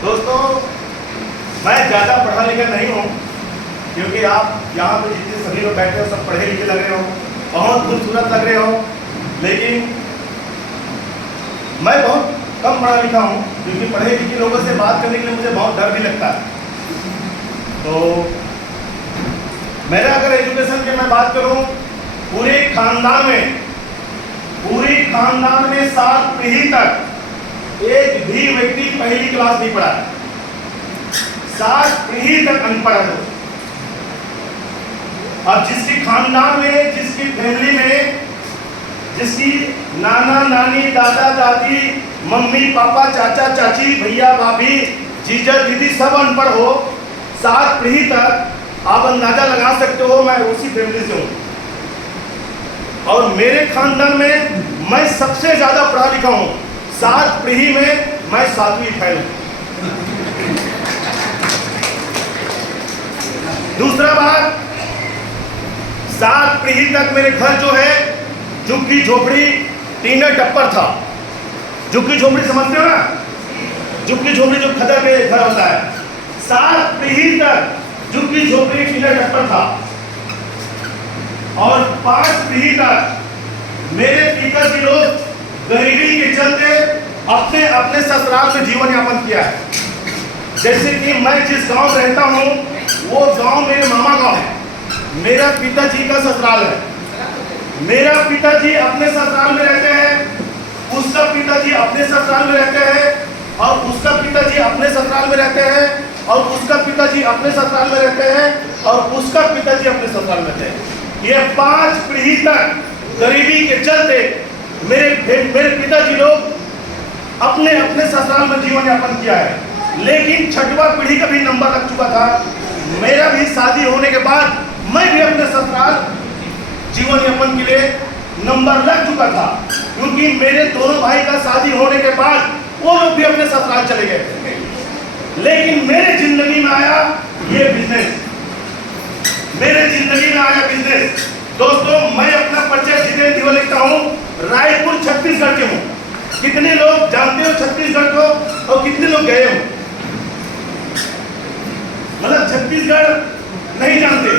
दोस्तों, मैं ज़्यादा पढ़ा लिखा नहीं हूँ, क्योंकि आप यहाँ पे जितने सभी लोग बैठे हो सब पढ़े लिखे लग रहे हो, बहुत खूबसूरत लग रहे हो, लेकिन मैं बहुत कम पढ़ा लिखा हूँ, क्योंकि पढ़े लिखे लोगों से बात करने के लिए मुझे बहुत डर भी लगता है। तो मेरा अगर एजुकेशन की मैं बात करूँ, पूरे खानदान में 7 पीढ़ी तक एक भी व्यक्ति पहली क्लास नहीं पढ़ा है। 7 पीढ़ी तक अनपढ़ है। अब जिसके खानदान में, जिसकी फैमिली में, जिसकी नाना नानी, दादा दादी, मम्मी पापा, चाचा चाची, भैया भाभी, जीजा दीदी सब अनपढ़ हो, 7 पीढ़ी तक आप अंदाजा लगा सकते हो मैं उसी फैमिली से हूँ। और मेरे खानदान में मैं सबसे ज्यादा पढ़ा लिखा हूँ। 7 पीढ़ी में मैं 7वीं फेल हूँ। दूसरा बात, 7 पीढ़ी तक मेरे घर जो है झुग्गी झोपड़ी टीना टप्पर था। झुग्गी झोपड़ी समझते हो ना? झुग्गी झोपड़ी जो खदर के घर होता है। 7 पीढ़ी तक झुग्गी झोपड़ी टीना टप्पर था। और 5 पीढ़ी तक मेरे पिताजी लोग गरीबी के चलते अपने अपने ससुराल में जीवन यापन किया है। जैसे कि मैं जिस गांव में रहता हूँ वो गांव मेरे मामा गांव है। मेरा पिताजी का ससुराल है। मेरा पिताजी अपने ससुराल में रहते हैं, उसका पिताजी अपने ससुराल में रहते हैं, और उसका पिताजी अपने ससुराल में रहते हैं, और उसका पिताजी अपने ससुराल में रहते हैं, और उसका पिताजी अपने ससुराल में रहते हैं। ये 5 पीढ़ी तक गरीबी के चलते मेरे पिताजी लोग अपने अपने ससुराल में जीवन यापन किया है। लेकिन 6वां पीढ़ी का भी नंबर लग चुका था। मेरा भी शादी होने के बाद मैं भी अपने ससुराल जीवन यापन के लिए नंबर लग चुका था, क्योंकि मेरे दोनों भाई का शादी होने के बाद वो लोग भी अपने ससुराल चले गए। लेकिन मेरे जिंदगी में आया ये बिजनेस। मेरे जिंदगी में आया बिजनेस। दोस्तों, मैं अपना परिचय जितने दिवस लिखता हूँ, रायपुर छत्तीसगढ़ के हूँ। कितने लोग जानते हो छत्तीसगढ़ को, और कितने लोग गए हो? मतलब छत्तीसगढ़ नहीं जानते,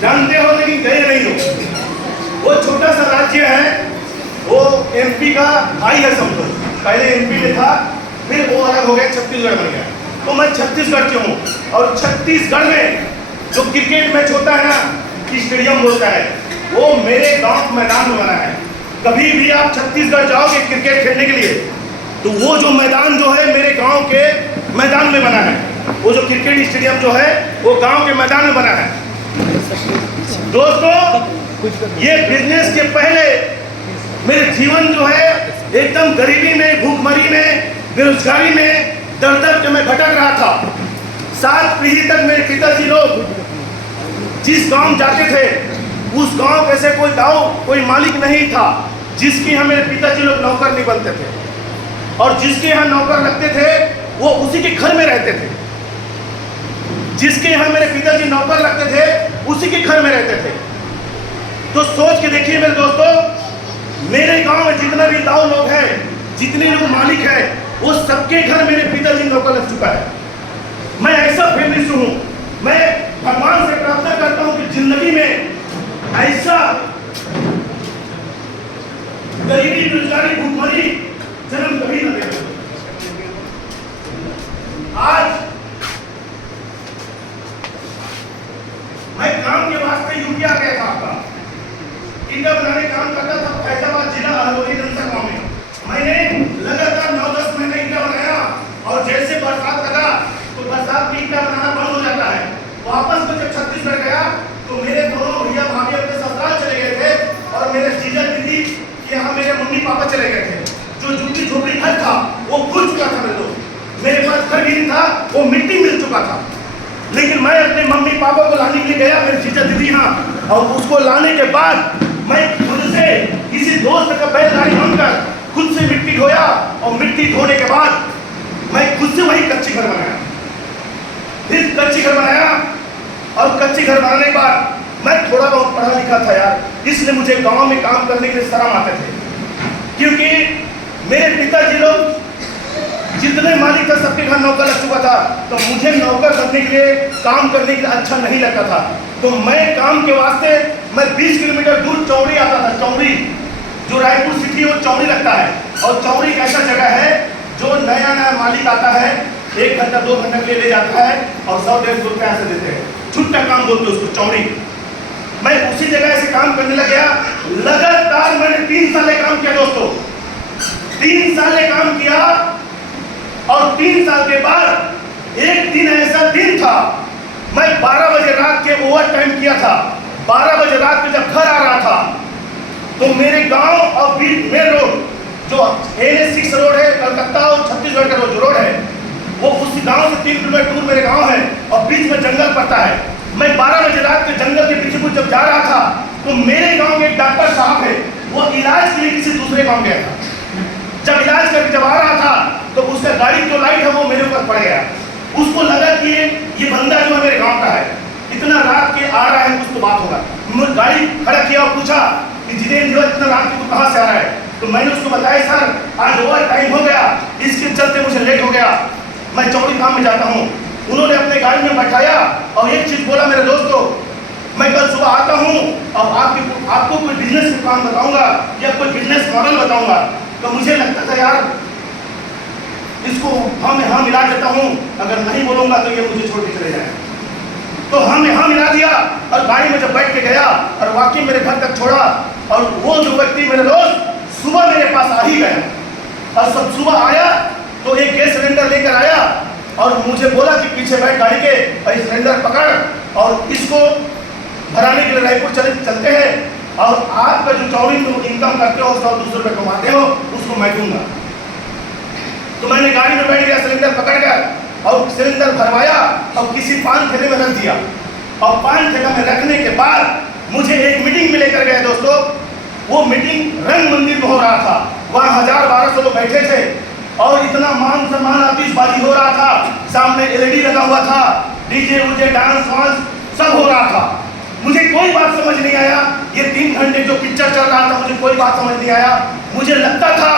जानते हो लेकिन गए नहीं हो। वो छोटा सा राज्य है, वो एमपी का आई है समझो। पहले एमपी में था, फिर वो अलग हो गया, छत्तीसगढ़ बन गया। तो मैं छत्तीसगढ़ से हूँ, और छत्तीसगढ़ में जो क्रिकेट मैच होता है ना, स्टेडियम होता है, वो मेरे गांव मैदान में बना है। कभी भी आप छत्तीसगढ़ जाओगे क्रिकेट खेलने के लिए, तो वो जो मैदान जो है मेरे गांव के मैदान में बना है। वो जो क्रिकेट स्टेडियम जो है वो गांव के मैदान में बना है। दोस्तों, ये बिजनेस के पहले मेरे जीवन जो है एकदम गरीबी में, भूखमरी में, बेरोजगारी में दर दर के मैं भटक रहा था। 7 पीढ़ी तक मेरे पिताजी लोग जिस गांव जाते थे, उस गांव में से कोई मालिक नहीं था जिसके यहाँ मेरे पिताजी लोग नौकर नहीं बनते थे, और जिसके यहाँ नौकर लगते थे वो उसी के घर में रहते थे। जिसके यहाँ मेरे पिताजी नौकर लगते थे उसी के घर में रहते थे। तो सोच के देखिए मेरे दोस्तों, मेरे गांव में जितना भी दाऊ लोग हैं, जितने लोग मालिक हैं, वो सबके घर मेरे पिताजी नौकर लग चुका है। मैं ऐसा फैमिली से हूँ। मैं भगवान से प्रार्थना करता हूँ कि जिंदगी में ऐसा गरीबी, बेरोजगारी, भूखमरी जन्म कभी न दे। आज मैं काम के वास्ते यूपी आ गया था। आपका ईंटा बनाने काम करता था फैजाबाद जिला अहलोली नंसा गांव में। मैंने लगातार 9-10 महीने ईंटा बनाया, और जैसे बरसात लगा तो बरसात में ईंटा बनाना बंद हो जाता है। वापस में जब छत्तीसगढ़ गया तो मेरे दोनों भैया भाभी अपने ससुराल चले गए थे, और मेरे जीजा दीदी के यहाँ मेरे मम्मी पापा चले गए थे। जो झुग्गी झोपड़ी घर था वो खुल चुका था। मेरे पास घर भी नहीं था, वो मिट्टी मिल चुका था। लेकिन मैं अपने मम्मी पापा को लाने के लिए गया, मेरे जीजा दीदी यहाँ, और उसको लाने के बाद मैं खुद से किसी दोस्त का बैलगाड़ी बनकर खुद से मिट्टी धोया, और मिट्टी धोने के बाद मैं खुद से वही कच्ची घर बनाया। फिर कच्ची घर बनाया, और कच्ची घर बनाने के बाद मैं थोड़ा बहुत पढ़ा लिखा था यार, इसलिए मुझे गांव में काम करने के लिए शर्म आते थे। क्योंकि मेरे पिताजी लोग जितने मालिक था सबके घर नौकर लग चुका था, तो मुझे नौकर करने के लिए, काम करने के लिए अच्छा नहीं लगता था। तो मैं काम के वास्ते मैं 20 किलोमीटर दूर चौड़ी आता था। चौड़ी जो रायपुर सिटी वो चौड़ी लगता है, और चौड़ी एक ऐसा जगह है जो नया नया मालिक आता है, 1 घंटा 2 घंटा के लिए ले जाता है और 100-150 रुपये ऐसे देते हैं, छुट्टा काम बोलते उसको, चौड़ी। मैं उसी जगह से काम करने लग गया। लगातार मैंने 3 साल काम किया दोस्तों, 3 साल काम किया। और 3 साल के बाद एक दिन ऐसा दिन था, मैं 12 बजे रात के ओवर टाइम किया था। 12 बजे रात में जब घर आ रहा था, तो मेरे गांव और बीच मेन रोड जो NH6 रोड है, कलकत्ता और छत्तीसगढ़ का जो रोड है, वो उस गांव से 3 किलोमीटर दूर मेरे गांव है और बीच में जंगल पड़ता है। मैं 12 बजे रात के जंगल के पीछे जब जा रहा था, तो मेरे गांव में एक डॉक्टर साहब है, वो इलाज के लिए किसी दूसरे गांव गया था। जब इलाज करके जब आ रहा था, तो उसका गाड़ी जो लाइट है वो मेरे ऊपर पड़ गया। उसको लगा कि ये बंदा जो है मेरे गांव का है, इतना रात के आ रहा है, कुछ तो बात होगा। मैं गाड़ी खड़ा किया और पूछा कि जितेंद्र इतना रात के तू कहाँ से आ रहा है? तो मैंने उसको बताया सर आज ओवर टाइम हो गया, इसके चलते मुझे लेट हो गया, मैं चौड़ी काम में जाता हूँ। उन्होंने अपने गाड़ी में बैठाया और एक चीज बोला, मेरे दोस्तों मैं कल सुबह आता हूँ और आपको कोई बिजनेस का काम बताऊंगा या कोई बिजनेस मॉडल बताऊंगा। तो मुझे लगता था यार इसको हाँ मिला देता हूँ, अगर नहीं बोलूंगा तो ये मुझे छोड़ के चले जाए। तो हाँ मिला दिया और गाड़ी में जब बैठ के गया और वाकई मेरे घर तक छोड़ा, और वो जो व्यक्ति मेरे दोस्त सुबह मेरे पास आ ही गया। और सब सुबह आया तो एक गैस सिलेंडर लेकर आया और मुझे बोला कि पीछे बैठ गाड़ी के और ये सिलेंडर पकड़ और इसको भराने के लिए रायपुर चलते हैं, और आपका जो चौड़ी इनकम करते हो 100-200 रुपये कमाते हो उसको मैं दूंगा। तो मैंने गाड़ी में बैठ गया, सिलेंडर पकड़ कर और सिलेंडर भरवाया और किसी पान ठेले में रख दिया। और पान ठेला में रखने के बाद मुझे एक मीटिंग में लेकर गए दोस्तों। वो मीटिंग रंग मंदिर में हो रहा था, वहाँ 1000-1200 लोग बैठे थे और इतना मान सम्मान आतिशबाजी हो रहा था, सामने LED लगा हुआ था, डीजे उजे डांस वांस सब हो रहा था। मुझे कोई बात समझ नहीं आया, ये 3 घंटे जो पिक्चर चल रहा था मुझे कोई बात समझ नहीं आया। मुझे लगता था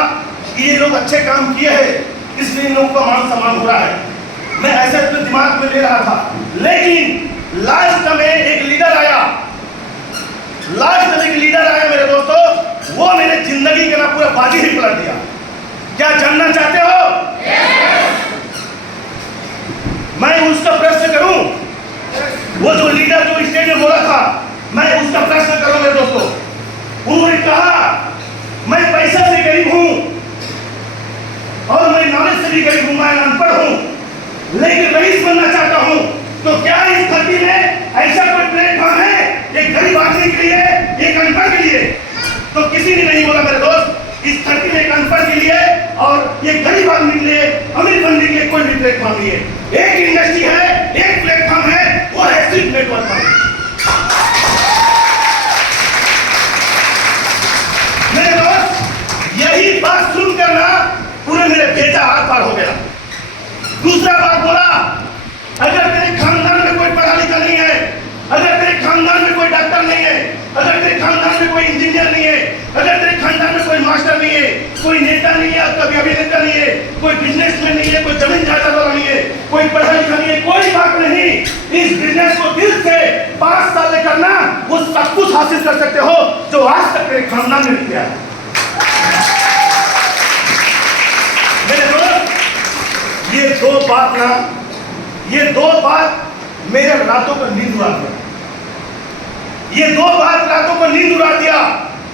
कि ये लोग अच्छे काम किए हैं, इसलिए इन लोगों का मान सम्मान हो रहा है, मैं ऐसे अपने दिमाग में ले रहा था। लेकिन लास्ट में एक लीडर आया, मेरे दोस्तों, वो मेरे जिंदगी का ना पूरा बाजी ही पलट दिया। क्या जानना चाहते हो? मैं उसका प्रश्न करूं? वो जो लीडर जो स्टेज में बोला था, मैं उसका प्रश्न करूं मेरे दोस्तों। उन्होंने कहा मैं पैसा से गरीब हूं और मैं नॉलेज से भी गरीब हूं, मैं अनपढ़ हूं, लेकिन रईस बनना चाहता हूं। तो क्या इस धरती में ऐसा कोई प्लेटफॉर्म है एक गरीब आदमी के लिए, एक अनपढ़ के लिए? तो किसी ने नहीं बोला मेरे दोस्त, इस धरती में एक अनपढ़ के लिए और एक गरीब आदमी के लिए, अमीर बनने के लिए कोई भी प्लेटफॉर्म नहीं है। एक इंडस्ट्री है, एक प्लेटफॉर्म है, वो है सिर्फ नेटवर्क मार्केटिंग। मेरे दोस्त यही बात सुनकर ना पूरे मेरे बेटा हाथ पार हो गया। दूसरा बात बोला, अगर तेरे खानदान में कोई पढ़ा लिखा नहीं है, अगर तेरे खानदान में कोई डॉक्टर नहीं है, अगर तेरे खानदान में कोई इंजीनियर नहीं है, अगर तेरे खानदान में कोई मास्टर नहीं है, कोई नेता नहीं है, कभी अभिनेता नहीं है, कोई बिजनेसमैन नहीं है, कोई जमीन जायदाद वाला नहीं है, कोई पढ़ा लिखा नहीं है, कोई बात नहीं। इस बिजनेस को दिल से 5 साल में करना, वो सब कुछ हासिल कर सकते हो जो आज तक तेरे खानदान में नहीं किया है। मेरे दोस्त ये दो बात मेरे रातों को नींद उड़ा दिया। ये 2 बात रातों को नींद उड़ा दिया।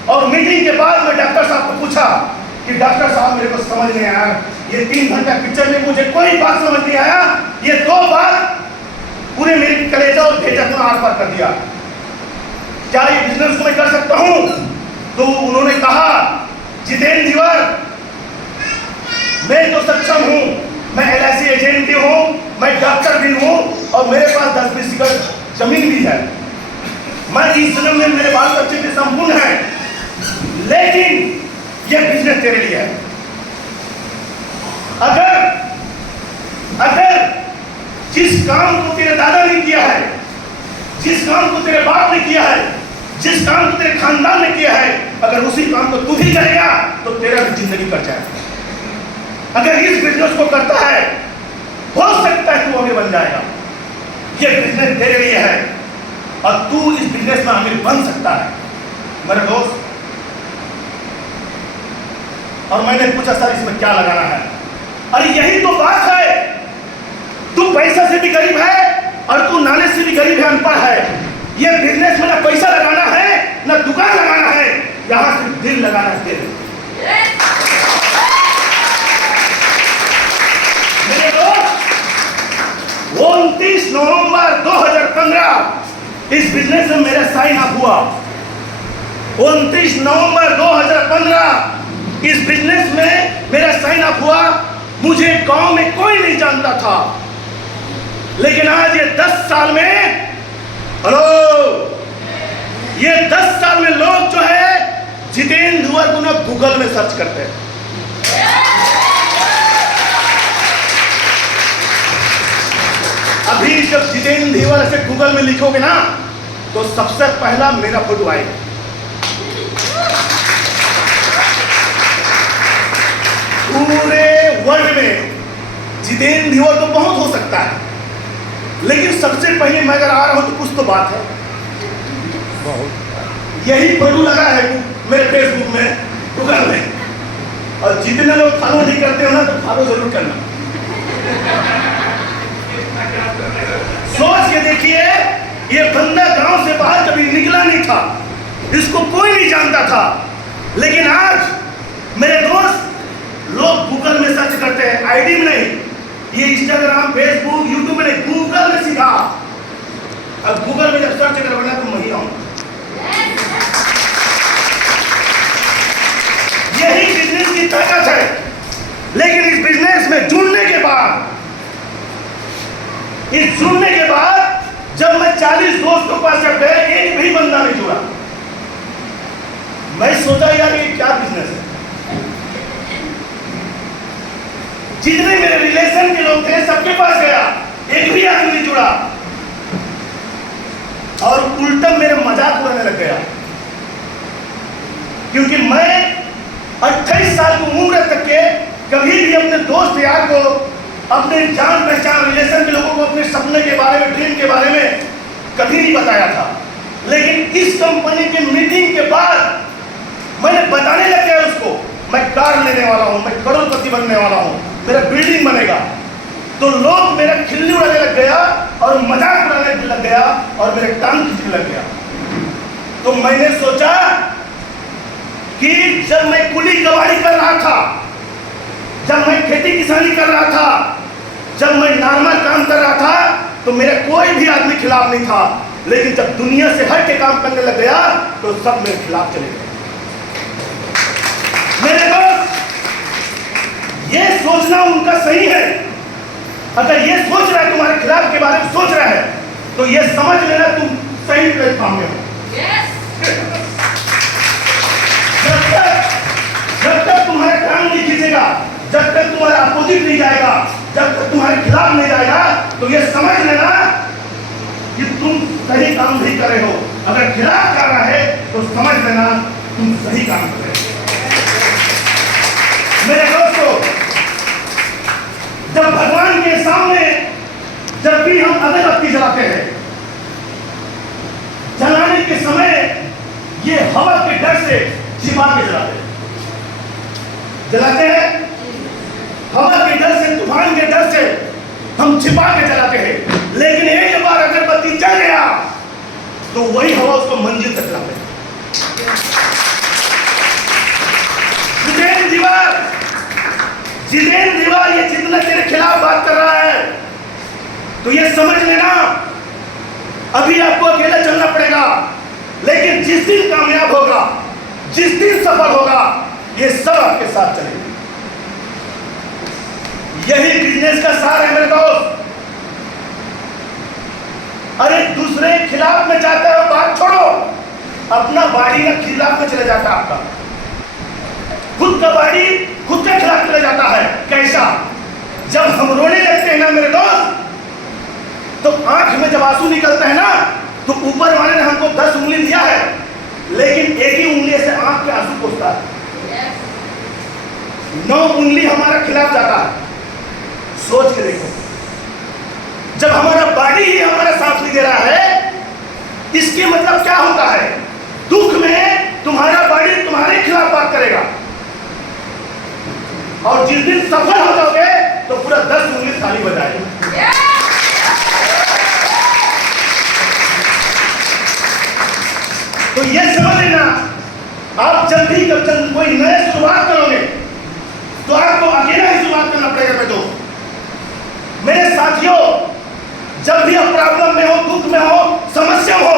और मीटिंग के बाद मैं डॉक्टर साहब को पूछा कि डॉक्टर साहब मेरे को समझ नहीं आया, ये 3 घंटा पिक्चर में मुझे कोई बात समझ नहीं आया, ये 2 बात पूरे मेरी कलेजा और भेजा को आर पार कर दिया। क्या ये बिजनेस को मैं कर सकता हूं? तो उन्होंने कहा जितेंद्र धीवर मैं तो सक्षम हूं, मैं LIC एजेंट भी हूं, मैं डॉक्टर भी हूं और मेरे पास 10-20 एकड़ जमीन भी है, मैं इस जन्म में मेरे बाल बच्चे भी संपूर्ण हैं, लेकिन यह बिजनेस तेरे लिए है। अगर जिस काम को तेरे दादा ने किया है, जिस काम को तेरे बाप ने किया है, जिस काम को तेरे खानदान ने किया है, अगर उसी काम को तू भी करेगा तो तेरा भी जिंदगी कट जाएगा। अगर इस बिजनेस को करता है, हो सकता है तू आगे बन जाएगा। ये बिजनेस तेरे लिए है और तू इस बिजनेस में आमिर बन सकता है मेरे दोस्त। और मैंने पूछा सर इसमें क्या लगाना है? अरे यही तो बात है, तू पैसा से भी गरीब है और तू नॉलेज से भी गरीब है, अनपढ़ है। ये बिजनेस में ना पैसा लगाना है ना दुकान लगाना है, यहां सिर्फ दिल लगाना है। दिल मेरे दोस्त, 29 नवंबर 2015 इस बिजनेस में मेरा साइन अप हुआ। 29 नवंबर 2015 इस बिजनेस में मेरा साइन अप हुआ। मुझे गांव में कोई नहीं जानता था, लेकिन आज ये 10 साल में, हेलो, ये 10 साल में लोग जो है जितेंद्र धुवर को ना गूगल में सर्च करते हैं। अभी जब जितेंद्र धुवर से गूगल में लिखोगे ना तो सबसे पहला मेरा फोटो आएगा। पूरे वर्ल्ड में जितेंद्र धुवर तो बहुत हो सकता है, लेकिन सबसे पहले मैं अगर आ रहा हूं तो कुछ तो बात है। यही फोटो लगा है मेरे फेसबुक में, गूगल में, और जितने लोग फॉलो नहीं करते हो ना तो फॉलो जरूर करना। सोच के देखिए, ये बंदा गांव से बाहर कभी निकला नहीं था, इसको कोई नहीं जानता था, लेकिन आज मेरे दोस्त लोग गूगल में सर्च करते हैं, आईडी में नहीं। ये इंस्टाग्राम, फेसबुक, यूट्यूब में नहीं, गूगल में सीखा। अब गूगल में जब सर्च करवाना तो मैं ही आऊं। यही बिजनेस की ताकत है। लेकिन इस बिजनेस में जुड़ने के बाद, इस जुड़ने के बाद जब मैं 40 दोस्तों के पास जब गए, एक भी बंदा नहीं जुड़ा। मैं सोचा यार ये क्या बिजनेस है। जितने मेरे रिलेशन के लोग थे सबके पास गया, एक भी आदमी नहीं जुड़ा, और उल्टा मेरे मजाक उड़ाने लग गया। क्योंकि मैं 28 साल की उम्र तक के कभी भी अपने दोस्त यार को, अपने जान पहचान रिलेशन के लोगों को अपने सपने के बारे में, ड्रीम के बारे में कभी नहीं बताया था। लेकिन इस कंपनी की मीटिंग के बाद मैंने बताने लग गया उसको, मैं कार लेने वाला हूं, मैं करोड़पति बनने वाला हूं, मेरा बिल्डिंग बनेगा। तो लोग मेरा खिल्ली उड़ाने लग गया और मजाक उड़ाने लग गया और मेरे टांग खींचने लग गया। तो मैंने सोचा कि जब मैं कुली कबाड़ी कर रहा था, जब मैं खेती किसानी कर रहा था, जब मैं नॉर्मल काम कर रहा था, तो मेरा कोई भी आदमी खिलाफ नहीं था। लेकिन जब दुनिया से हट के काम करने लग गया तो सब मेरे खिलाफ चले गए। मेरे दोस्त, ये सोचना उनका सही है। अगर ये सोच रहा है तुम्हारे खिलाफ के बारे में सोच रहा है, तो ये समझ लेना तुम सही प्लेटफॉर्म में हो। जब तक तुम्हारे काम नहीं खींचेगा, जब तक तुम्हारा अपोजिट नहीं जाएगा, जब तक तुम्हारे खिलाफ नहीं जाएगा, तो ये समझ लेना कि तुम सही काम नहीं कर रहे हो। अगर खिलाफ जा रहा है तो समझ लेना तुम सही काम कर रहे हो। मेरे दोस्तों, जब भगवान के सामने जब भी हम अगरबत्ती जलाते हैं, जलाने के समय ये हवा के डर से छिपा के जलाते हैं, हवा के डर से, तूफान के डर से हम छिपा के जलाते हैं। लेकिन एक बार अगरबत्ती जल गया तो वही हवा उसको मंजिल तक लाते हैं। जितेंद्र धुवर ये जितना तेरे खिलाफ बात कर रहा है, तो ये समझ लेना अभी आपको अकेला चलना पड़ेगा, लेकिन जिस दिन कामयाब होगा, जिस दिन सफल होगा, ये सब आपके साथ चलेगा। यही बिजनेस का सार है मेरे दोस्त। अरे दूसरे खिलाफ में जाता है, बात छोड़ो, अपना बाड़ी का खिलाफ में चले जाता है आपका, खुद का बाड़ी खुद के खिलाफ चले जाता है। कैसा? जब हम रोने लगते हैं ना मेरे दोस्त, तो आंख में जब आंसू निकलता है ना, तो ऊपर वाले ने हमको 10 उंगली दिया है, लेकिन एक ही उंगली से आंख के आंसू पोंछता है। 9 उंगली हमारा खिलाफ जाता है। सोच के देखो, जब हमारा बॉडी ही हमारा साथ नहीं दे रहा है, इसके मतलब क्या होता है? दुख में तुम्हारा बॉडी तुम्हारे खिलाफ बात करेगा, और जिस दिन सफल हो जाओगे तो पूरा 10 उंगली ताली बजाएगी। तो ये समझ लेना, आप जब भी कोई नए शुरुआत करोगे तो आपको अकेला ही शुरुआत करना पड़ेगा। मेरे दोस्त, मेरे साथियों, जब भी आप प्रॉब्लम में हो, दुख में हो, समस्या हो,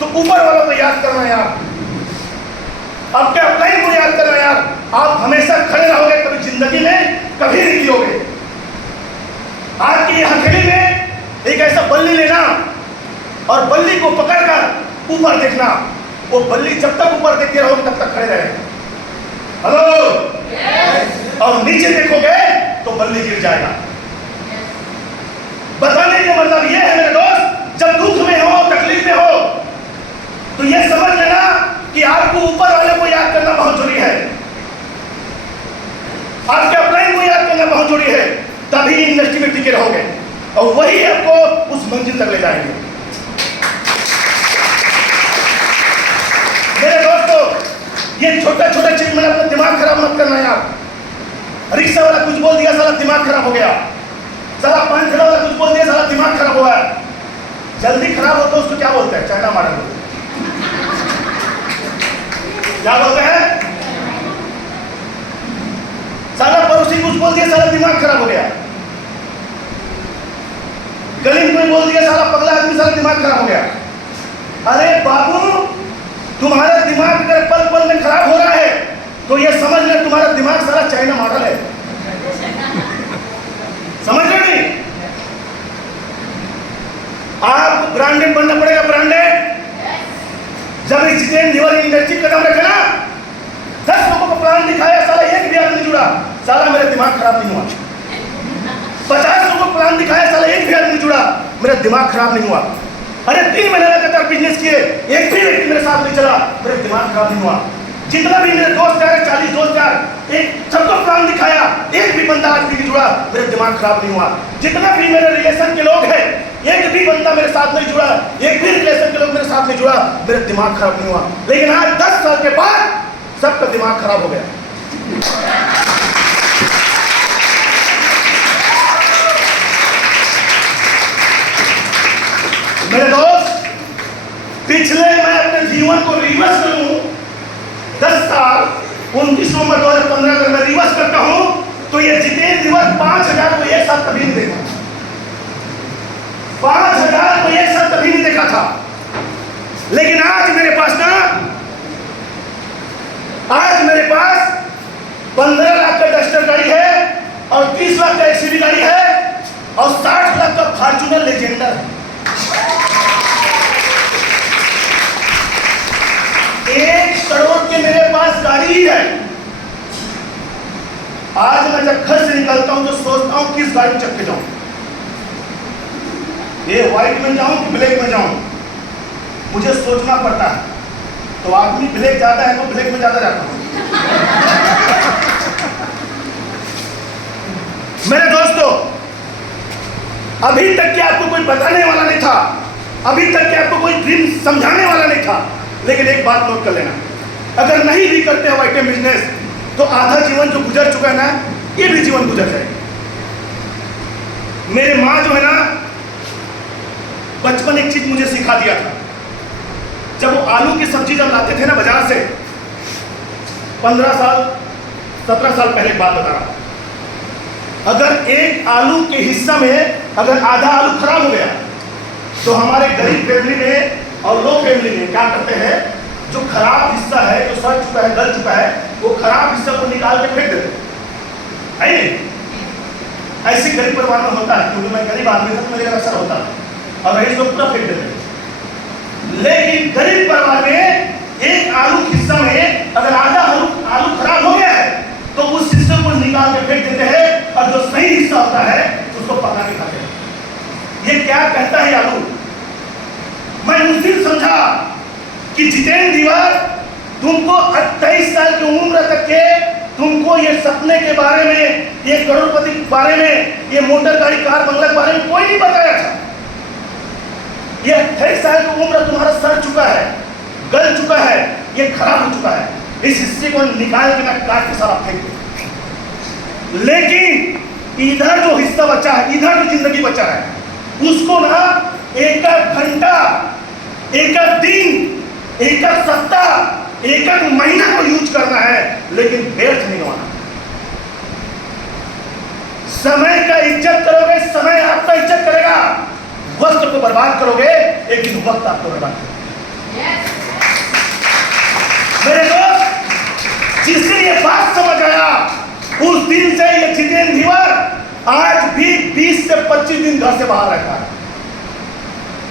तो ऊपर वालों को याद करना यार, आपके अपलाइन को याद करना यार। आप हमेशा खड़े रहोगे, कभी जिंदगी में कभी नहीं गिरोगे। आपकी हथेली में एक ऐसा बल्ली लेना और बल्ली को पकड़कर ऊपर देखना। वो बल्ली जब तक ऊपर देखते रहोगे तब तक खड़े रहेगा। हेलो, और नीचे देखोगे तो बल्ली गिर जाएगा। बताने का मतलब ये है मेरे दोस्त, जब दुख में हो, तकलीफ में हो, तो ये समझ लेना कि आपको ऊपर वाले को याद करना बहुत जरूरी है, आपके अपलाइन को याद करना बहुत जरूरी है। तभी इंडस्ट्री में टिके रहोगे और वही आपको उस मंजिल तक ले जाएंगे। मेरे दोस्तों, ये छोटा छोटा चीज में अपना दिमाग खराब मत करना यार। रिक्शा वाला कुछ बोल दिया, साला दिमाग खराब हो गया। साला पान खड़ा वाला कुछ बोल दिया, साला दिमाग खराब हुआ है। जल्दी खराब हो तो उसको क्या बोलते हैं? चाइना मॉडल क्या बोलते हैं? साला पड़ोसी कुछ बोल दिया, साला दिमाग खराब हो गया। गली में कोई बोल दिया, साला पगला आदमी, साला दिमाग खराब हो गया। अरे बाबू, तुम्हारा दिमाग अगर पल पल में खराब हो रहा है तो ये समझ ले तुम्हारा दिमाग साला चाइना मॉडल है। समझ रहे नहीं? आप ब्रांडेड बनना पड़ेगा, ब्रांडेड। जब इस जितेंद्र तिवारी इंडस्ट्री कदम रखे ना, 10 लोगों को प्लान दिखाया, साला एक भी आदमी जुड़ा, साला मेरा दिमाग खराब नहीं हुआ। 50 लोगों को प्लान दिखाया, साला एक भी आदमी जुड़ा, मेरा दिमाग खराब नहीं हुआ। अरे 3 महीने लगातार बिजनेस किए, एक भी व्यक्ति मेरे साथ नहीं चला, मेरा दिमाग खराब नहीं हुआ। जितना भी मेरे दोस्त यार, 40 दोस्त यार, एक सबको प्लान दिखाया, एक भी बंदा आदमी नहीं जुड़ा, मेरा दिमाग खराब नहीं हुआ। जितना भी मेरे रिलेशन के लोग हैं, एक भी बंदा मेरे साथ नहीं जुड़ा, एक भी रिलेशन के लोग मेरे साथ नहीं जुड़ा, मेरा दिमाग खराब नहीं हुआ। लेकिन आज 10 साल के बाद सबका दिमाग खराब हो गया। मेरे दोस्त, पिछले मैं अपने जीवन को रिवर्स करूं, 10 साल 29 नवंबर 2015 अगर मैं रिवर्स करता हूं तो ये जितेंद्र तिवारी 5000 को एक साथ कभी नहीं देखा। 5000 को एक साथ कभी नहीं देखा था। लेकिन आज मेरे पास 15 लाख का डस्टर गाड़ी है और 30 लाख का एक्सयूवी गाड़ी है और 60 लाख का फॉर्च्यूनर लेजेंडर है। 1 करोड़ के मेरे पास गाड़ी है। आज मैं जब घर से निकलता हूं तो सोचता हूं किस गाड़ी में चढ़ के जाऊं, ये व्हाइट में जाऊं कि ब्लैक में जाऊं, मुझे सोचना पड़ता है। तो आदमी ब्लैक जाता है तो ब्लैक में ज्यादा जाता हूं। मेरे दोस्तों, अभी तक कि आपको कोई बताने वाला नहीं था, अभी तक कि आपको कोई ड्रीम समझाने वाला नहीं था। लेकिन एक बात नोट कर लेना, अगर नहीं भी करते हो आइटम बिजनेस तो आधा जीवन जो गुजर चुका है ना, ये भी जीवन गुजर जाएगा। मेरे माँ जो है ना, बचपन एक चीज मुझे सिखा दिया था। जब वो आलू की सब्जी जब लाते थे ना बाजार से, 15 साल 17 साल पहले बात बता रहा, अगर एक आलू के हिस्सा में अगर आधा आलू खराब हो गया तो हमारे गरीब फैमिली में और लो फैमिली में क्या करते हैं, जो खराब हिस्सा है, जो सड़ चुका है, गल चुका है, वो खराब हिस्सा को निकाल के फेंक देते हैं। ऐसे गरीब परिवार में होता है, क्योंकि मैं गरीब आदमी था तो मेरे घर अक्सर होता है, और रईस लोग पूरा फेंक देते हैं। लेकिन गरीब परिवार में एक आलू हिस्सा में अगर आधा आलू खराब हो गया है तो उस हिस्से को निकाल के फेंक देते हैं, और जो सही हिस्सा होता है उसको पका के खाते हैं। ये क्या कहता है आलू? मैं उस दिन समझा कि जितेंद्र तिवारी तुमको 28 साल की उम्र तक के तुमको ये सपने के बारे में, ये करोड़पति के बारे में, ये मोटर गाड़ी कार बंगला के बारे में कोई नहीं बताया था। ये 28 साल की उम्र तुम्हारा सड़ चुका है, गल चुका है, ये खराब हो चुका है। इस हिस्से को निकाल के मैं काट के सारा फेंक दूं। लेकिन इधर जो हिस्सा बचा है, इधर जो जिंदगी बचा है, उसको ना एक घंटा, एक दिन, एक सप्ताह, एक महीना को यूज करना है, लेकिन व्यर्थ नहीं होना। समय का इज्जत करोगे, समय आपका इज्जत करेगा। वक्त को बर्बाद करोगे, एक दिन वक्त आपको बर्बाद करेगा। मेरे दोस्त, जिस दिन ये बात समझ आया, उस दिन से ये जितेंद्र धीवर आज भी 20 से 25 दिन घर से बाहर रहता है।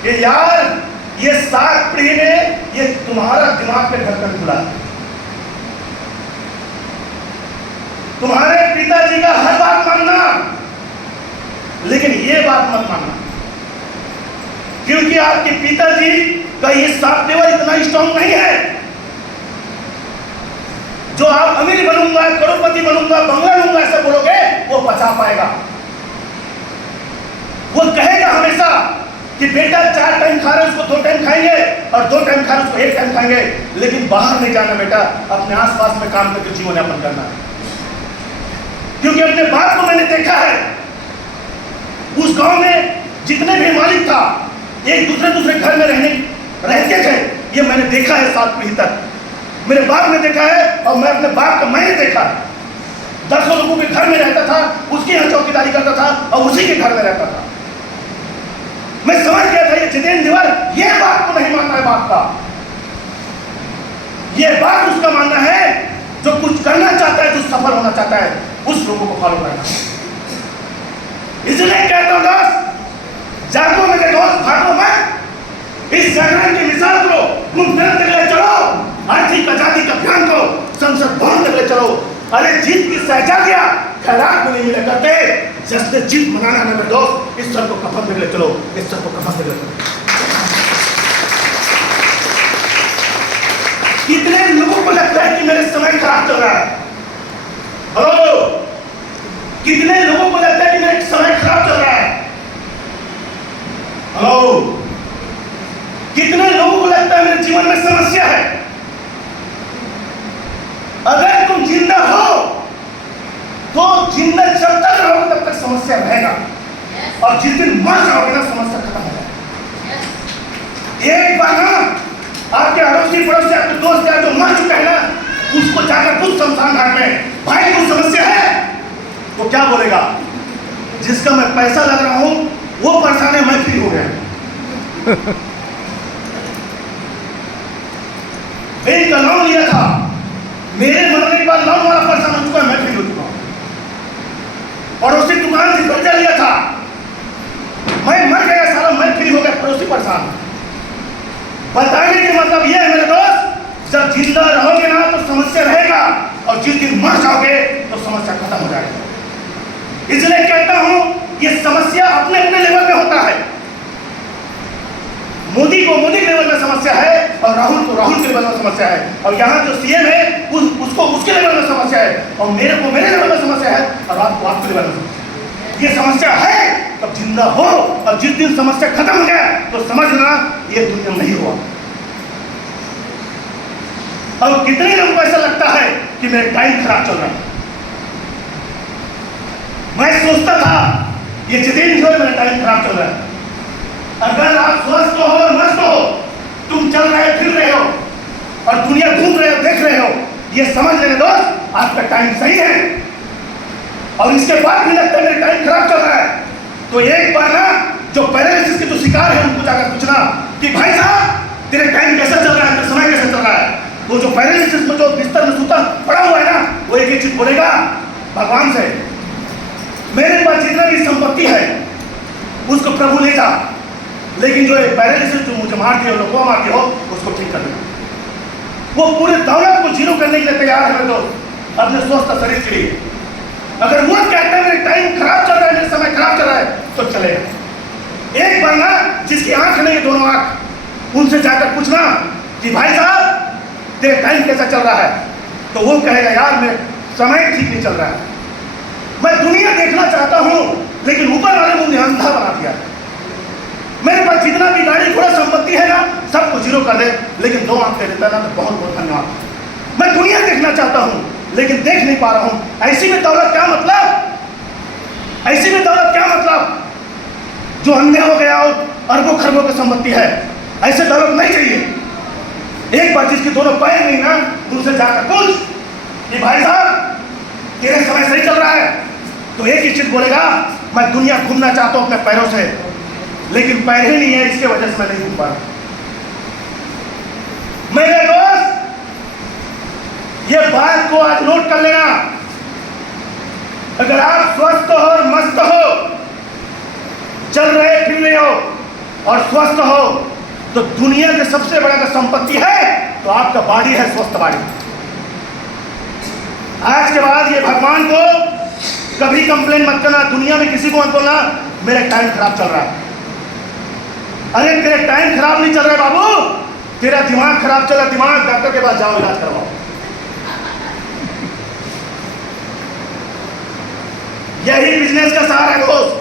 ये यार, ये 7 पीढ़ी में ये तुम्हारा दिमाग पे ढक्कन खुला है। तुम्हारे पिताजी का हर बात मानना, लेकिन ये बात मत मानना, क्योंकि आपके पिताजी का ये साफ लेवल इतना स्ट्रॉन्ग नहीं है। जो आप अमीर बनूंगा, करोड़पति बनूंगा, बंगला लूंगा ऐसा बोलोगे, वो बचा पाएगा। वो कहेगा हमेशा कि बेटा 4 टाइम खा रहे उसको 2 टाइम खाएंगे, और 2 टाइम खा रहे उसको 1 टाइम खाएंगे, लेकिन बाहर नहीं जाना बेटा, अपने आसपास में काम करके जीवन यापन करना है। क्योंकि अपने बाप को मैंने देखा है, उस गांव में जितने भी मालिक था, एक दूसरे घर में रहते थे। ये मैंने देखा है 7 पीढ़ी तक। मेरे बाप ने देखा है, और मैं अपने बाप का मैंने देखा है। 10 लोगों के घर में रहता था, उसके यहाँ चौकीदारी करता था, और उसी के घर में रहता था। मैं समझ गया था ये जितेंद्र धीवर ये बात को नहीं मानना है बाप का। ये बात उसका मानना है, जो कुछ करना चाहता है, जो सफल होना चाहता है, उस लोगों को फॉलो करना। इसलिए कहता हूं दोस्त, जागो मेरे दोस्त, भागो मत। इस जागरण की मिसाल को तुम फिर तक ले चलो। आर्थिक आजादी का अभियान को संसद भवन तक ले चलो। अरे जीत की सहजादियां खैरात में नहीं मिले करते, जश्न जीत मनाना है मेरे दोस्त। इस सर को कफन तक ले चलो, इस सर को कफन तक ले चलो। कितने लोगों को लगता है कि मेरे समय खराब चल रहा है? हेलो, कितने लोगों को लगता है कि मेरा समय खराब चल रहा है? हेलो, कितने लोगों को लगता है मेरे जीवन में समस्या है? अगर तुम जिंदा हो तो जिंदा जब तक रहोगे तब तक समस्या रहेगा, और जिस दिन मर जाओगे ना समस्या खत्म हो जाएगी। एक बार ना आपके अड़ोसी पड़ोसी, आपके दोस्त यार जो मर चुका है ना, उसको जाकर पूछ शमशान घाट में, भाई कोई समस्या है? तो क्या बोलेगा? जिसका मैं पैसा लग रहा हूं वो परेशान है, मैं फ्री हो गया। बैंक का लोन लिया था, मेरे मरने के बाद लोन वाला परेशान हो चुका है, मैं फ्री हो चुका हूं। पड़ोसी दुकान से कर्जा लिया था, मैं मर गया साला, मैं फ्री हो गया, पड़ोसी परेशान। बताने का मतलब यह है मेरे दोस्त, जब जिंदा रहोगे ना तो समस्या रहेगा, और जिस दिन मर जाओगे तो समस्या खत्म हो जाएगी। इसलिए कहता हूं ये समस्या अपने अपने लेवल में होता है। मोदी को मोदी के लेवल में समस्या है, और राहुल को राहुल के लेवल में समस्या है, और यहाँ जो सीएम है उसको उसके लेवल में समस्या है, और मेरे को मेरे लेवल में समस्या है, और आपको आपके लेवल में समस्या है। ये समस्या है तब जिंदा हो, और जिस दिन समस्या खत्म हो गया तो समझ लेना ये दुनिया नहीं हुआ। अब कितने लोगों को ऐसा लगता है कि मेरा टाइम खराब चल रहा है? मैं सोचता था ये जितेंद्र धीवर मेरा टाइम खराब चल रहा है। अगर आप स्वस्थ हो और मस्त हो, तुम चल रहे फिर रहे हो और दुनिया घूम रहे हो, देख रहे हो, ये समझ लेने दोस्त आपका टाइम सही है। और इसके बाद भी लगता है मेरा टाइम खराब चल रहा है, तो एक बार ना जो पैरालिसिस के जो शिकार है उनको जाकर पूछना कि भाई साहब तेरे टाइम कैसा चल रहा है, तेरा समय कैसा चल रहा है? तो जो पैरालिसिस में जो बिस्तर में सूता पड़ा हुआ है ना, वो एक चीज बोलेगा, भगवान से मेरे पास जितना भी संपत्ति है उसको प्रभु ले जा, लेकिन जो पैरालिसिस जो मुझे मार दिया लोगों मार दिया हो उसको ठीक कर देना। वो पूरे दौलत को जीरो करने के लिए तैयार है तो अपने स्वस्थ शरीर के लिए। अगर वो कहता है मेरे टाइम खराब चल रहा है, मेरे समय खराब चल रहा है, तो चलेगा। एक बार ना जिसकी आंख नहीं है, दोनों आंख, उनसे जाकर पूछना कि भाई साहब तेरा टाइम कैसा चल रहा है? तो वो कहेगा यार मेरा समय ठीक नहीं चल रहा है, मैं दुनिया देखना चाहता हूँ लेकिन ऊपर वाले मुझे अंधा बना दिया। मेरे पास जितना भी गाड़ी घोड़ा संपत्ति है ना सबको जीरो कर दे, लेकिन 2 आंख दे देता है ना, तो बहुत बहुत धन्यवाद। मैं दुनिया देखना चाहता हूँ लेकिन देख नहीं पा रहा हूँ। ऐसी में दौलत क्या मतलब? ऐसी में दौलत क्या मतलब? जो अंधे हो गया हो, अरबों खरबों की संपत्ति है, ऐसे दौलत नहीं चाहिए। एक बार जिसके दोनों पैर नहीं ना, उनसे जाकर पूछ कि भाई साहब तेरे समय सही चल रहा है? तो एक ही चीज बोलेगा, मैं दुनिया घूमना चाहता हूं अपने पैरों से, लेकिन पैर ही नहीं है, इसके वजह से मैं नहीं घूम पा रहा। मेरे दोस्त ये बात को आज नोट कर लेना, अगर आप स्वस्थ हो और मस्त हो, चल रहे फिर रहे हो और स्वस्थ हो, तो दुनिया की सबसे बड़ा अगर संपत्ति है तो आपका बॉडी है, स्वस्थ बॉडी। आज के बाद ये भगवान को कभी कंप्लेन मत करना, दुनिया में किसी को मत बोलना मेरा टाइम खराब चल रहा है। अरे तेरे टाइम खराब नहीं चल रहा है बाबू, तेरा दिमाग खराब चल रहा है। दिमाग डॉक्टर के पास जाओ, इलाज करवाओ। यही बिजनेस का सहारा है दोस्त।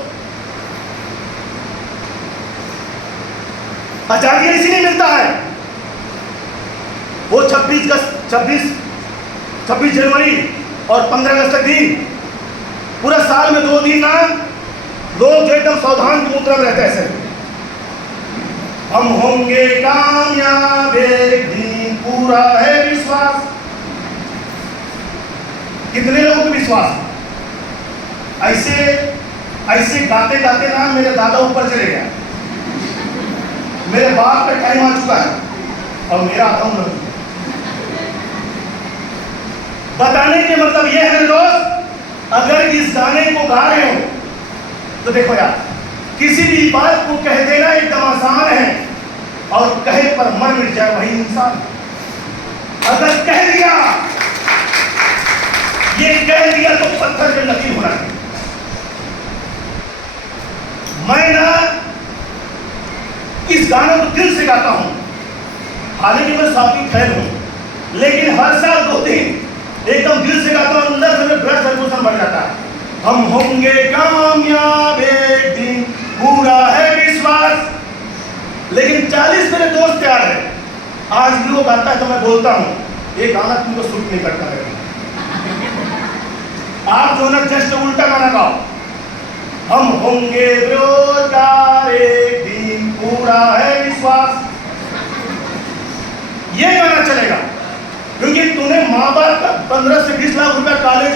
आजादी इसीलिए मिलता है। वो 26 जनवरी और 15 अगस्त तक दिन, पूरा साल में 2 दिन ना लोग जो एकदम सावधान की मुद्रा में रहते हैं ऐसे, हम होंगे कामयाब एक दिन, पूरा है विश्वास। कितने लोगों को विश्वास? ऐसे ऐसे गाते गाते ना मेरे दादा ऊपर चले गया, मेरे बाप का टाइम आ चुका है और मेरा आता हूं। बताने के मतलब यह है दोस्त, अगर इस गाने को गा रहे हो तो देखो यार, किसी भी बात को कह देना एकदम आसान है और कहे पर मर मिट जाए वही इंसान। अगर कह दिया, ये कह दिया तो पत्थर पे लकीर होना है। मैं ना इस गाने को दिल से गाता हूं, हालांकि मैं साथी फैन हूं, लेकिन हर साल 2 दिन एकदम दिल से गाता हूं, अंदर से मेरा ब्लड सर्कुलेशन बढ़ जाता है। हम होंगे कामयाब एक दिन, पूरा है विश्वास। लेकिन 40 मेरे दोस्त तैयार है, आज भी वो गाता है तो मैं बोलता हूं ये गाना तुमको सूट नहीं करता है। आप जो ना जस्ट उल्टा गाना गाओ, हम होंगे बेरोजगार एक दिन, पूरा है विश्वास। ये गाना चलेगा क्योंकि तूने माँ बाप का 15 से 20 लाख रुपया कॉलेज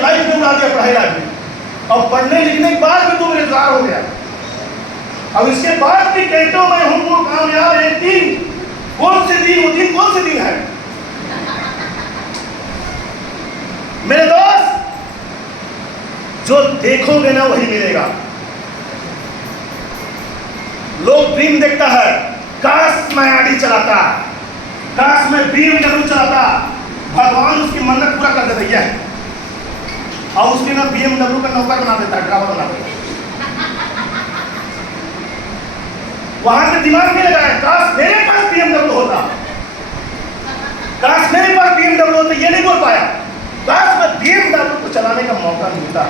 लाइफ में उड़ा दिया, पढ़ाई लाइफ में, और पढ़ने लिखने के बाद भी तू बेरोजगार हो गया। अब इसके बाद भी कहते हो मैं हूं कामयाब एक दिन। कौन से दिन? वो दिन कौन से दिन है मेरे दोस्त? जो देखोगे ना वही मिलेगा। लोग ड्रीम देखता है, काश मैं आडी चलाता, काश मैं BMW चलाता। भगवान उसकी मन्नत पूरा कर देता है और उसके ना BMW का नौकर बना देता है, ड्राइवर बना देता है। वहां पे दिमाग नहीं लगाया, काश मेरे पास BMW होता, काश मेरे पास BMW होता। ये नहीं बोल पाया, काश मैं BMW को चलाने का मौका मिलता।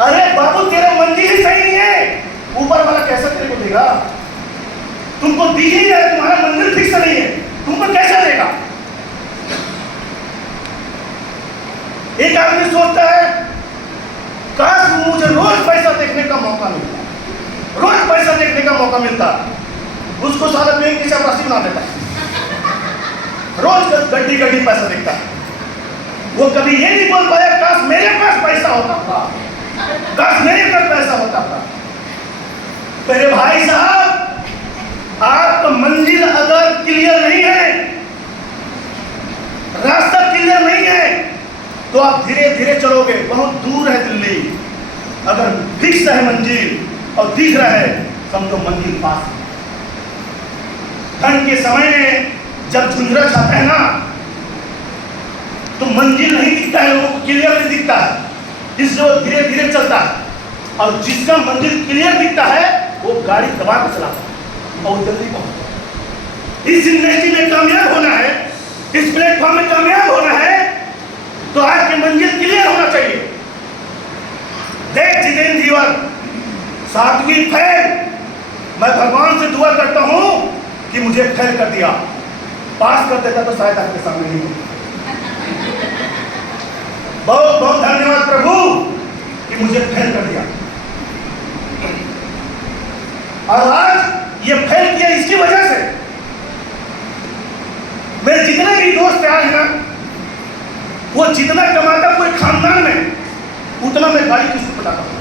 अरे बाबू तेरा मंजिल ही सही नहीं है, ऊपर वाला कैसे तेरे को देगा? तुमको दिख ही रहा है तुम्हारा मंजिल फिक्स नहीं है, तुमको कैसे देगा? एक आदमी सोचता है काश मुझे रोज पैसा देखने का मौका मिलता, रोज पैसा देखने का मौका मिलता। उसको सारा बैंक की चपरासी बना देता, रोज गड्डी पैसा देखता। वो कभी ये नहीं बोल पाया काश मेरे पास पैसा होता था, काश मेरे पास पैसा होता था। मेरे भाई साहब, आपका मंजिल अगर क्लियर नहीं है, रास्ता क्लियर नहीं है, तो आप धीरे धीरे चलोगे, बहुत दूर है दिल्ली। अगर फिक्स है मंजिल और दिख रहा है, समझो मंजिल पास। ठंड के समय में जब झुंझुरा छाता है ना, तो मंजिल नहीं दिखता है, लोगों को क्लियर नहीं दिखता है, इसलिए वो धीरे धीरे चलता है। और जिसका मंजिल क्लियर दिखता है वो गाड़ी दबा के चलाता है और जल्दी पहुंचता है। इस इंडस्ट्री में कामयाब होना है, इस प्लेटफॉर्म में कामयाब होना है, तो आपकी मंजिल क्लियर होना चाहिए। देख जितेंद्र धीवर, 7वीं फेल, मैं भगवान से दुआ करता हूं कि मुझे फेल कर दिया, पास कर देता तो शायद आपके सामने नहीं होता। बहुत बहुत धन्यवाद प्रभु कि मुझे फेल कर दिया। और आज ये फेल किया इसकी वजह से मेरे जितने भी दोस्त यार हैं ना, वो जितना कमाता कोई खानदान में, उतना मैं गाड़ी किस्त पटाता हूं।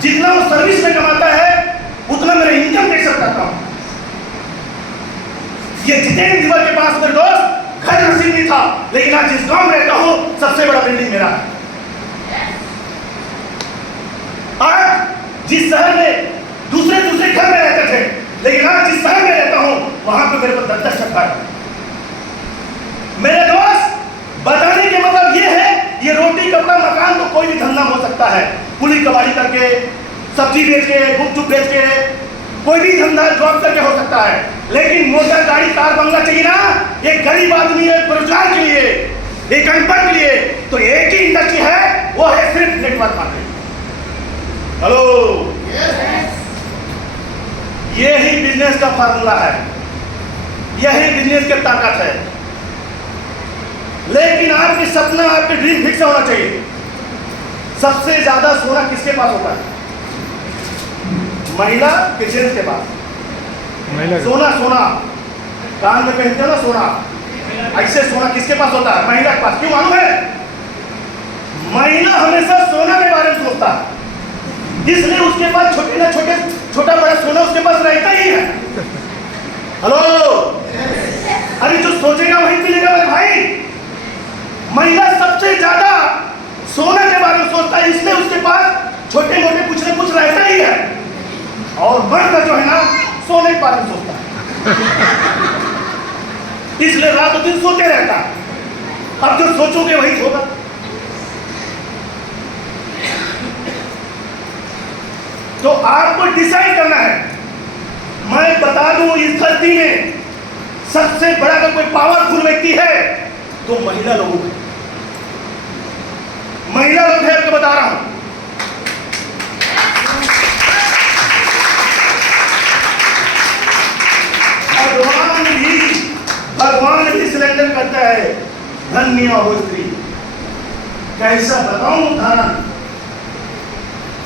जितना वो सर्विस में कमाता है उतना मेरा इनकम टैक्स करता हूं। ये जितेंद्र धीवर के पास मेरे दोस्त घर नसीब नहीं था, लेकिन आज जिस गांव में रहता हूं सबसे बड़ा बिल्डिंग मेरा है। आज जिस शहर में दूसरे घर में रहते थे, लेकिन आज जिस शहर में रहता हूं वहां पे मेरे को 10 टक्का है। मेरे दोस्त, बताने के मतलब ये है, ये रोटी कपड़ा मकान तो कोई भी धंधा हो सकता है, कुली कबाड़ी करके, सब्जी बेच के, गुपचुप बेच के, कोई भी धंधा जॉब करके हो सकता है। लेकिन मोटर गाड़ी कार बंगला चाहिए ना, एक गरीब आदमी है बेरोजगार के लिए, एक अनपढ़ के लिए, तो एक ही इंडस्ट्री है, वो है सिर्फ नेटवर्क मार्केटिंग। हेलो, यही बिजनेस का फार्मूला है, यही बिजनेस की ताकत है। लेकिन आपके सपना, आपके ड्रीम फिक्स होना चाहिए। सबसे ज्यादा सोना किसके पास होता है? महिला के जेंट्स के पास। सोना कान में पहनते हो ना सोना, ऐसे सोना किसके पास होता है? महिला के पास। क्यों मालूम है? महिला हमेशा सोना के बारे में सोचता है, इसलिए उसके पास छोटा बड़ा सोना उसके पास रहता ही है। हेलो, अरे जो सोचेगा वही मिलेगा मेरे भाई। महिला सबसे ज्यादा सोना के बारे में सोचता है, इसलिए उसके पास छोटे मोटे कुछ न कुछ रहता ही है। और मर्द जो है ना, सोने के बारे में सोचता है, इसलिए रात दिन सोते रहता है। अब जो सोचोगे वही होगा। तो आपको डिसाइड करना है। मैं बता दूं, इस धरती में सबसे बड़ा अगर कोई पावरफुल व्यक्ति है तो महिला लोगों को, महिला लोग है, आपको बता रहा हूं। भगवान भी सिलेंडर करता है, धन्य हो स्त्री। कैसा बताऊं उदाहरण?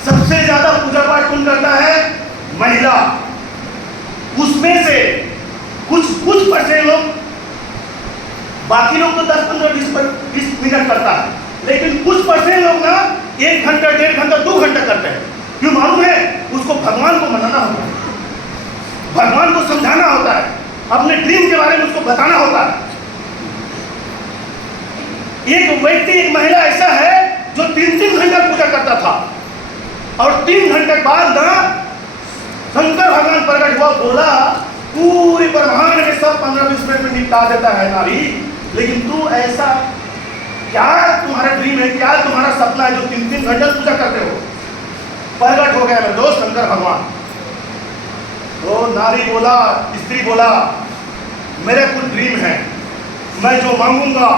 सबसे ज्यादा पूजा पाठ कौन करता है? महिला। उसमें से कुछ परसेंट लोग, बाकी लोग तो 10, 15, 20 मिनट करता है, लेकिन कुछ परसेंट लोग ना 1 घंटा, 1.5 घंटा, 2 घंटा करते हैं। क्यों मालूम है? उसको भगवान को मनाना होता है, भगवान को समझाना होता है, अपने ड्रीम के बारे में उसको बताना होता है। एक व्यक्ति, एक महिला ऐसा है जो 3 घंटा पूजा करता था, और 3 घंटे बाद ना शंकर भगवान प्रकट हुआ, बोला पूरी ब्रह्मांड के सब 15-20 मिनट में निपटा देता है नारी, लेकिन तू ऐसा क्या, तुम्हारा ड्रीम है क्या, तुम्हारा सपना है जो 3 घंटे पूजा करते हो? प्रकट हो गया मेरे दोस्त शंकर भगवान। तो नारी बोला, स्त्री बोला, मेरा कुछ ड्रीम है, मैं जो मांगूंगा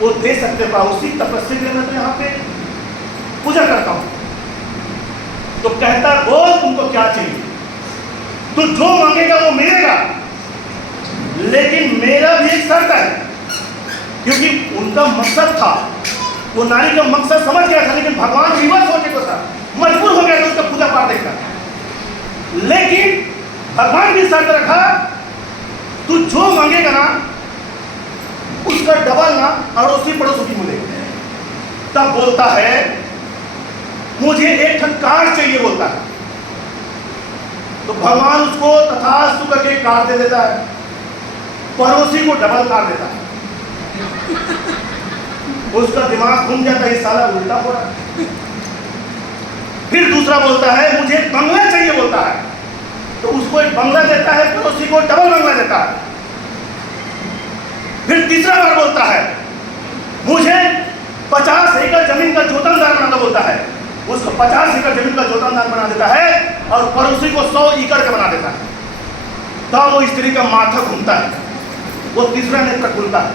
वो दे सकते हो, उसी तपस्या के लिए मैं तो यहाँ पे पूजा करता हूँ। तो कहता, बोल तुमको क्या चाहिए? तो जो मांगेगा वो मिलेगा, लेकिन मेरा भी एक शर्त है, क्योंकि उनका मकसद था, वो नारी का मकसद समझ गया था, लेकिन भगवान रिवर्स होके तो था, मजबूर हो गया था उसका पूजा पाठ देखकर। लेकिन भगवान भी शर्त रखा, तू जो मांगेगा ना उसका डबल ना अड़ोसी पड़ोसी की मिलेगा। तब बोलता है, मुझे एक कार चाहिए, बोलता है। तो भगवान उसको तथास्तु करके कार दे देता है, पड़ोसी को डबल कार देता है। उसका दिमाग घूम जाता है, साला उल्टा हो रहा है। फिर दूसरा बोलता है, मुझे बंगला चाहिए, बोलता है। तो उसको एक बंगला देता है, पड़ोसी को डबल बंगला देता है। फिर तीसरा बार बोलता है, मुझे 50 एकड़ जमीन का जोतनदार बनाना, बोलता है। उसको 50 एकड़ जमीन का जोतादार बना देता है और पड़ोसी को 100 एकड़ का बना देता है। तब वो स्त्री का माथा घूमता है, वो तीसरा नेत्र खुलता है।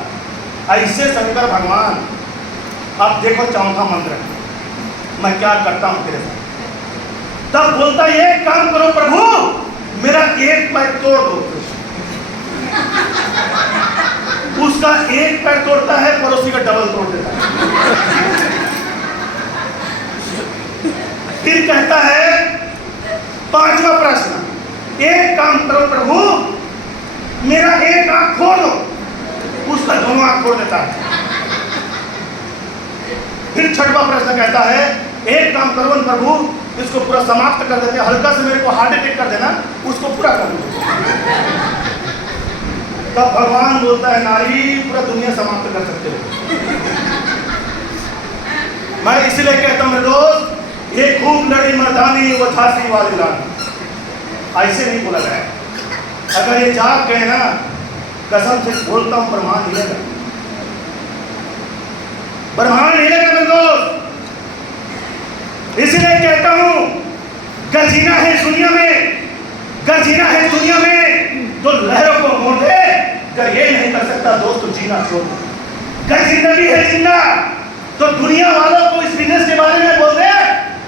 ऐसे शंकर भगवान, अब देखो चौथा मंत्र, मैं क्या करता हूं तेरे साथ। तब बोलता है एक काम करो प्रभु, मेरा एक पैर तोड़ दो। उसका एक पैर तोड़ता है, पड़ोसी का डबल तोड़ देता है। फिर कहता है पांचवा प्रश्न, एक काम करो प्रभु, मेरा एक आंख खोल दो। उसका दोनों आंख खोल देता है। फिर छठवां प्रश्न कहता है एक काम करो प्रभु, इसको पूरा समाप्त कर देते, हल्का से मेरे को हार्ट अटैक कर देना, उसको पूरा कर दो। तब भगवान बोलता है नारी, पूरा दुनिया समाप्त कर सकते हो। मैं इसलिए कहता हूं मेरे दोस्त, ये खूब लड़ी मर्दानी वो झांसी वाली रानी, ऐसे नहीं बोला गया। अगर ये जाग गए ना, कसम से बोलता हूं ब्रह्मांड हिलेगा, ब्रह्मांड हिलेगा मेरे दोस्त। इसलिए कहता हूं गर्जना है दुनिया में, गर्जना है दुनिया में तो लहरों को मोड़ दे। अगर ये नहीं कर सकता दोस्त तो जीना छोड़ दे। अगर जिंदगी है जीना तो दुनिया वालों को इस बिजनेस के बारे में बोल दे।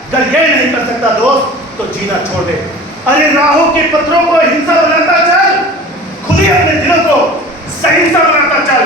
अगर ये नहीं कर सकता दोस्त तो जीना छोड़ दे। अरे राहु के पत्रों को हिंसा बनाता चल, खुली अपने दिलों को सहिंसा बनाता चल।